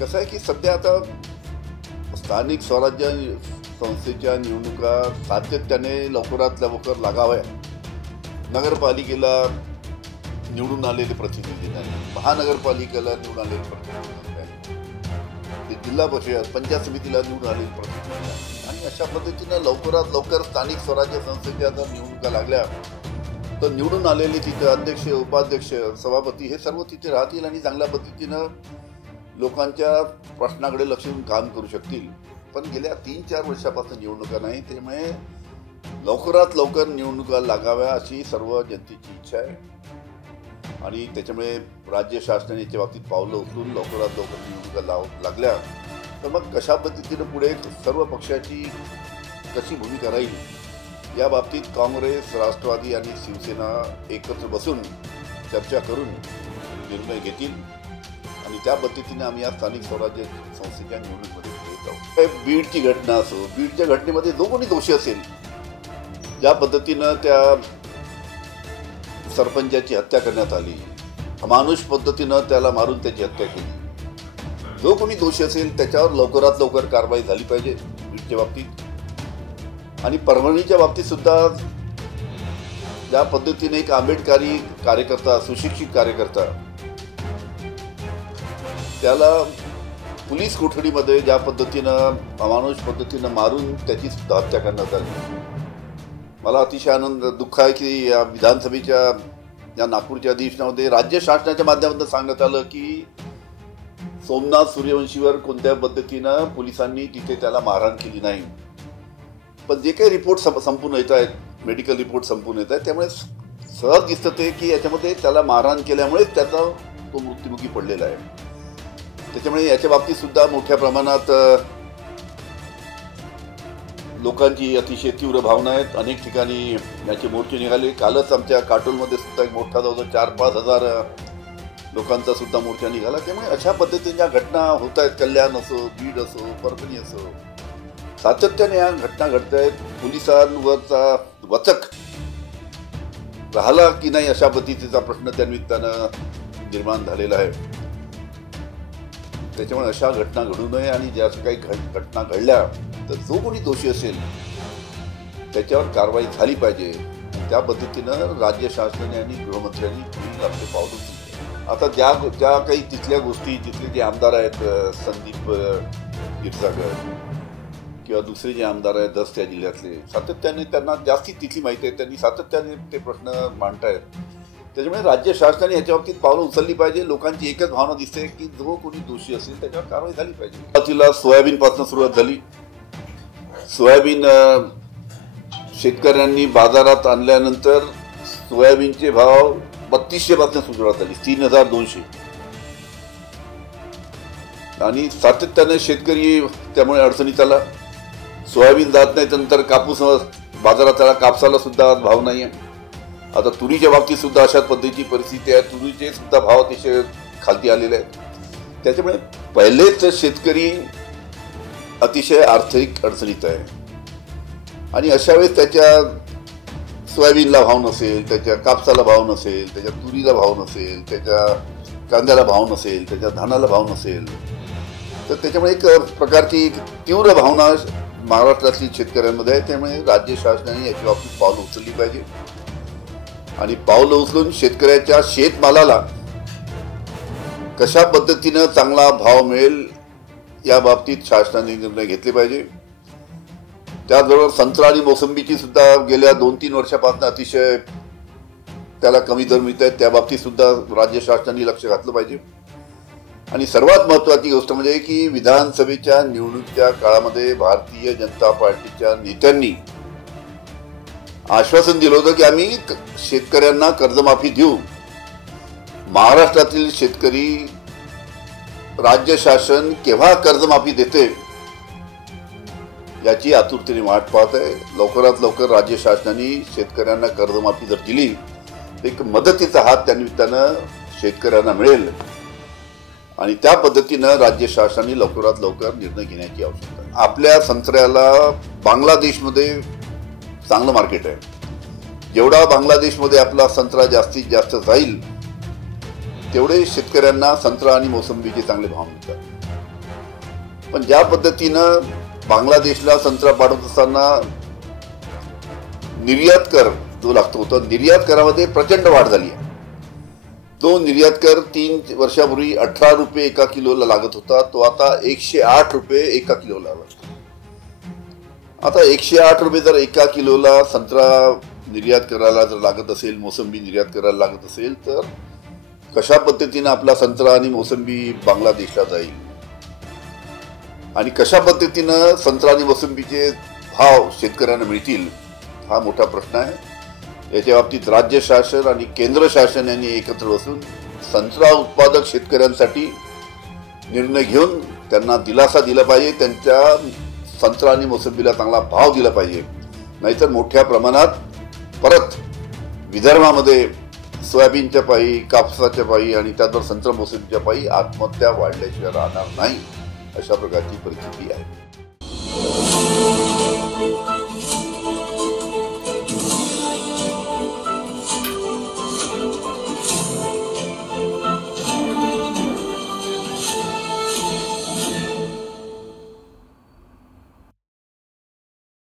कसं आहे की सध्या आता स्थानिक स्वराज्य संस्थेच्या निवडणुका सातत्याने लवकरात लवकर लागाव्या. नगरपालिकेला निवडून आलेले प्रतिनिधी नाही, महानगरपालिकेला निवडून आलेले प्रतिनिधी नाही, जिल्हा परिषद पंचायत समितीला निवडून आलेले प्रतिनिधी नाही. आणि अशा पद्धतीनं लवकरात लवकर स्थानिक स्वराज्य संस्थेच्या जर निवडणुका लागल्या तर निवडून आलेले तिथे अध्यक्ष, उपाध्यक्ष, सभापती हे सर्व तिथे राहतील आणि चांगल्या पद्धतीनं लोकांच्या प्रश्नाकडे लक्ष देऊन काम करू शकतील. पण गेल्या 3-4 वर्षापासून निवडणुका नाही, त्यामुळे लवकरात लवकर निवडणुका लागाव्या अशी सर्व जनतेची इच्छा आहे. आणि त्याच्यामुळे राज्य शासनाने याच्या बाबतीत पावलं उचलून लवकरात लवकर निवडणुका लागल्या तर मग कशा पद्धतीनं पुढे सर्व पक्षाची कशी भूमिका राहील या बाबतीत काँग्रेस, राष्ट्रवादी आणि शिवसेना एकत्र बसून चर्चा करून निर्णय घेतील. आणि त्या पद्धतीने आम्ही या स्थानिक स्वराज्य संस्थेच्या निवडणुकीमध्ये येत आहोत. बीडची घटना असो, बीडच्या घटनेमध्ये जो कोणी दोषी असेल, ज्या पद्धतीनं त्या सरपंचाची हत्या करण्यात आली, अमानुष पद्धतीनं त्याला मारून त्याची हत्या केली, जो कोणी दोषी असेल त्याच्यावर लवकरात लवकर कारवाई झाली पाहिजे बीडच्या बाबतीत. आणि परभणीच्या बाबतीत सुद्धा ज्या पद्धतीने एक आंबेडकरी कार्यकर्ता, सुशिक्षित कार्यकर्ता, त्याला पोलीस कोठडीमध्ये ज्या पद्धतीनं अमानुष पद्धतीनं मारून त्याची सुद्धा हत्या करण्यात आली. मला अतिशय दुःख आहे की या विधानसभेच्या या नागपूरच्या अधिवेशनामध्ये राज्य शासनाच्या माध्यमातून सांगण्यात आलं की सोमनाथ सूर्यवंशीवर कोणत्या पद्धतीनं पोलिसांनी तिथे त्याला मारहाण केली नाही. पण जे काही रिपोर्ट संपून येत आहेत, मेडिकल रिपोर्ट संपून येत आहेत, त्यामुळे सहज दिसतं ते की याच्यामध्ये त्याला मारहाण केल्यामुळेच त्याचा तो मृत्युमुखी पडलेला आहे. त्याच्यामुळे याच्या बाबतीत सुद्धा मोठ्या प्रमाणात लोकांची अतिशय तीव्र भावना आहेत. अनेक ठिकाणी याचे मोर्चे निघाले. कालच आमच्या काटोलमध्ये सुद्धा एक मोठा जवळजवळ 4-5 हजार लोकांचा सुद्धा मोर्चा निघाला. त्यामुळे अशा पद्धतीच्या घटना होत आहेत. कल्याण असो, बीड असो, परभणी असो, सातत्याने या घटना घडत आहेत. पोलिसांवरचा वचक राहिला की नाही अशा पद्धतीचा प्रश्न त्या निमित्तानं निर्माण झालेला आहे. त्याच्यामुळे अशा घटना घडू नये आणि ज्या काही घटना घडल्या तर जो कोणी दोषी असेल त्याच्यावर कारवाई झाली पाहिजे. त्या पद्धतीनं राज्य शासनाने आणि गृहमंत्र्यांनी पुढील आपले पाऊल उचलले. आता ज्या काही तिथल्या गोष्टी, तिथले जे आमदार आहेत, संदीप क्षीरसागर किंवा दुसरे जे आमदार आहेत दस या जिल्ह्यातले, सातत्याने त्यांना जास्ती तिथली माहिती आहे, त्यांनी सातत्याने ते प्रश्न मांडतायत. त्याच्यामुळे राज्य शासनाने याच्या बाबतीत पावलं उचलली पाहिजे. लोकांची एकच भावना दिसते की जो कोणी दोषी असेल त्याच्यावर कारवाई झाली पाहिजे. तिला सोयाबीनपासून सुरुवात झाली. सोयाबीन शेतकऱ्यांनी बाजारात आणल्यानंतर सोयाबीनचे भाव 3200 पासून सुरुवात झाली, 3200. आणि सातत्याने शेतकरी त्यामुळे अडचणीत आला. सोयाबीन जात नाही, नंतर कापूस बाजारात आला, कापसाला सुद्धा भाव नाही आहे. आता तुरीच्या बाबतीत सुद्धा अशाच पद्धतीची परिस्थिती आहे. तुरीचे सुद्धा भाव अतिशय खालती आलेले आहेत. त्याच्यामुळे पहिलेच शेतकरी अतिशय आर्थिक अडचणीत आहे. आणि अशा वेळेस त्याच्या सोयाबीनला भाव नसेल, त्याच्या कापसाला भाव नसेल, त्याच्या तुरीला भाव नसेल, त्याच्या कांद्याला भाव नसेल, त्याच्या धानाला भाव नसेल, तर त्याच्यामुळे एक प्रकारची तीव्र भावना महाराष्ट्रातली शेतकऱ्यांमध्ये आहे. त्यामुळे राज्य शासनाने याच्या बाबतीत पावलं उचलली पाहिजे. आणि पावलं उचलून शेतकऱ्याच्या शेतमालाला कशा पद्धतीनं चांगला भाव मिळेल या बाबतीत शासनाने निर्णय घेतले पाहिजे. त्याचबरोबर संत्रा आणि मोसंबीची सुद्धा गेल्या 2-3 वर्षापासून अतिशय त्याला कमी दर मिळत आहेत. त्या बाबतीत सुद्धा राज्य शासनाने लक्ष घातलं पाहिजे. आणि सर्वात महत्त्वाची गोष्ट म्हणजे की विधानसभेच्या निवडणुकीच्या काळामध्ये भारतीय जनता पार्टीच्या नेत्यांनी आश्वासन दिलं होतं की आम्ही शेतकऱ्यांना कर्जमाफी देऊ. महाराष्ट्रातील शेतकरी राज्य शासन केव्हा कर्जमाफी देते याची आतुरतेने वाट पाहत आहे. लवकरात लवकर राज्य शासनाने शेतकऱ्यांना कर्जमाफी जर दिली तर एक मदतीचा हात त्या निमित्तानं शेतकऱ्यांना मिळेल. आणि त्या पद्धतीनं राज्य शासनाने लवकरात लवकर निर्णय घेण्याची आवश्यकता आहे. आपल्या संत्र्याला बांगलादेशमध्ये चांगलं मार्केट आहे. जेवढा बांगलादेशमध्ये आपला संत्रा जास्तीत जास्त जाईल तेवढे शेतकऱ्यांना संत्रा आणि मोसंबीचे चांगले भाव मिळतात. पण ज्या पद्धतीनं बांगलादेशला संत्रा पाठवत असताना निर्यात कर जो लागतो तो निर्यात करामध्ये प्रचंड वाढ झाली आहे. तो निर्यात कर 3 वर्षापूर्वी 18 रुपये एका किलोला लागत होता, तो आता 108 रुपये एका किलोला लागतो. आता 108 रुपये जर एका किलोला संत्रा निर्यात करायला जर लागत असेल, मोसंबी निर्यात करायला लागत असेल, तर कशा पद्धतीनं आपला संत्रा आणि मोसंबी बांगलादेशला जाईल आणि कशा पद्धतीनं संत्रा आणि मोसंबीचे भाव शेतकऱ्यांना मिळतील हा मोठा प्रश्न आहे. याच्या बाबतीत राज्य शासन आणि केंद्र शासन यांनी एकत्र बसून संत्रा उत्पादक शेतकऱ्यांसाठी निर्णय घेऊन त्यांना दिलासा दिला पाहिजे, त्यांच्या संत्रा आणि मोसंबीला चांगला भाव दिला पाहिजे. नाहीतर मोठ्या प्रमाणात परत विदर्भामध्ये सोयाबीनच्या पायी, कापसाच्या पायी आणि त्याचबरोबर संत्रा मोसंबीच्या पायी आत्महत्या वाढल्याशिवाय राहणार नाही, अशा प्रकारची परिस्थिती आहे.